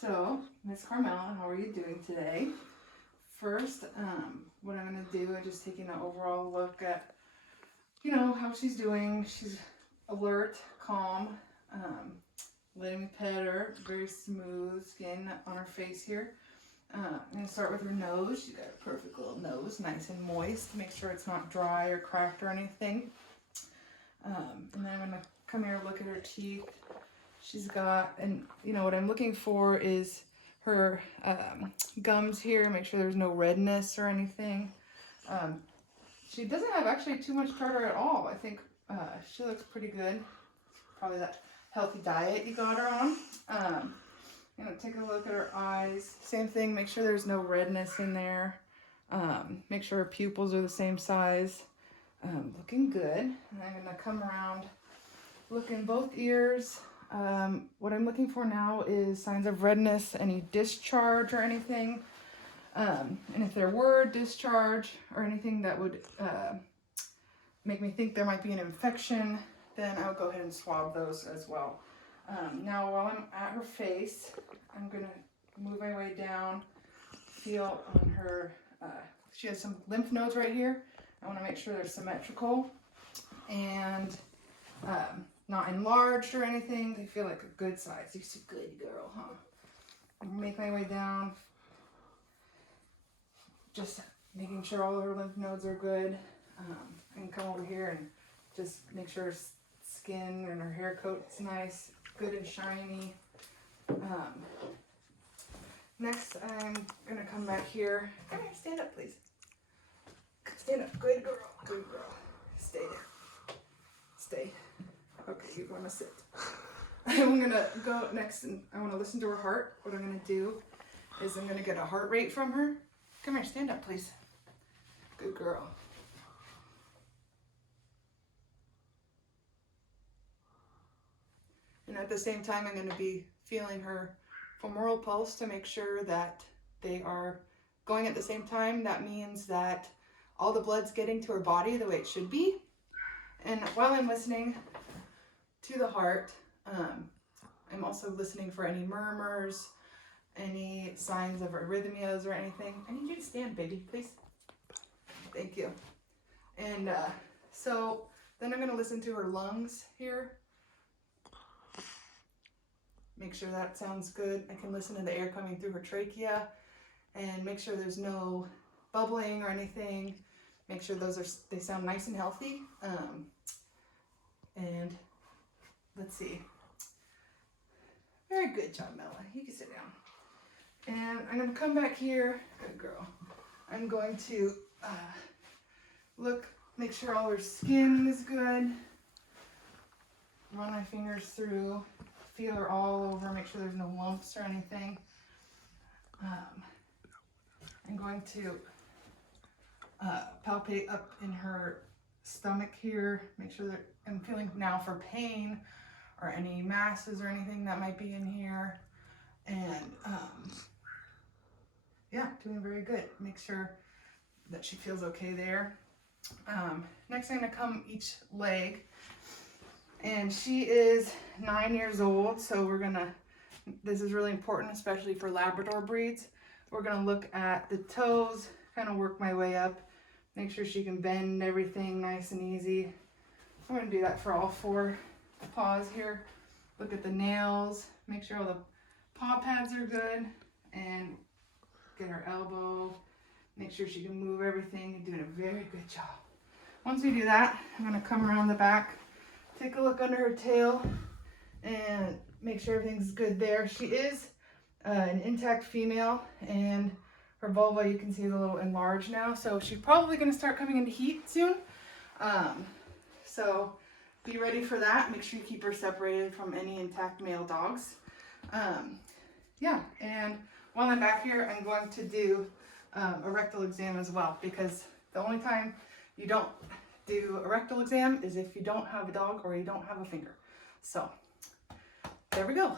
So, Miss Carmela, how are you doing today? First, what I'm going to do is just taking an overall look at, how she's doing. She's alert, calm, letting me pet her. Very smooth skin on her face here. I'm going to start with her nose. She's got a perfect little nose, nice and moist. Make sure it's not dry or cracked or anything. And then I'm going to come here and look at her teeth. She's got, and what I'm looking for is her gums here. Make sure there's no redness or anything. She doesn't have actually too much tartar at all. I think she looks pretty good. Probably that healthy diet you got her on. Take a look at her eyes. Same thing, make sure there's no redness in there. Make sure her pupils are the same size. Looking good. And I'm gonna come around, look in both ears. What I'm looking for now is signs of redness, any discharge or anything. And if there were discharge or anything that would make me think there might be an infection, then I would go ahead and swab those as well. Now while I'm at her face, I'm going to move my way down, feel on her, she has some lymph nodes right here. I want to make sure they're symmetrical and not enlarged or anything. They feel like a good size. You're a good girl, huh? Make my way down, just making sure all her lymph nodes are good. I can come over here and just make sure her skin and her hair coat's nice, good and shiny. Next, I'm gonna come back here. Come here, stand up, please. Stand up, good girl, good girl. Stay there, stay. Okay, you're gonna sit. I'm gonna go next and I wanna listen to her heart. What I'm gonna do is I'm gonna get a heart rate from her. Come here, stand up, please. Good girl. And at the same time, I'm gonna be feeling her femoral pulse to make sure that they are going at the same time. That means that all the blood's getting to her body the way it should be. And while I'm listening to the heart, I'm also listening for any murmurs, any signs of arrhythmias or anything. I need you to stand, baby, please. Thank you. And so then I'm going to listen to her lungs here. Make sure that sounds good. I can listen to the air coming through her trachea and make sure there's no bubbling or anything. Make sure they sound nice and healthy. And let's see. Very good job, Mella. You can sit down. And I'm going to come back here. Good girl. I'm going to look, make sure all her skin is good. Run my fingers through. Feel her all over. Make sure there's no lumps or anything. I'm going to palpate up in her stomach here. Make sure that I'm feeling now for pain or any masses or anything that might be in here. And yeah, doing very good. Make sure that she feels okay there. Next, I'm gonna come each leg. And she is 9 years old, so this is really important, especially for Labrador breeds. We're gonna look at the toes, kind of work my way up, make sure she can bend everything nice and easy. I'm gonna do that for all 4 paws here. Look at the nails, make sure all the paw pads are good, and get her elbow, make sure she can move everything. You're doing a very good job. Once we do that, I'm gonna come around the back, take a look under her tail, and make sure everything's good there. She is an intact female, and her vulva, you can see, is a little enlarged now, so she's probably gonna start coming into heat soon. So be ready for that. Make sure you keep her separated from any intact male dogs. Yeah, and while I'm back here, I'm going to do a rectal exam as well, because the only time you don't do a rectal exam is if you don't have a dog or you don't have a finger. So there we go.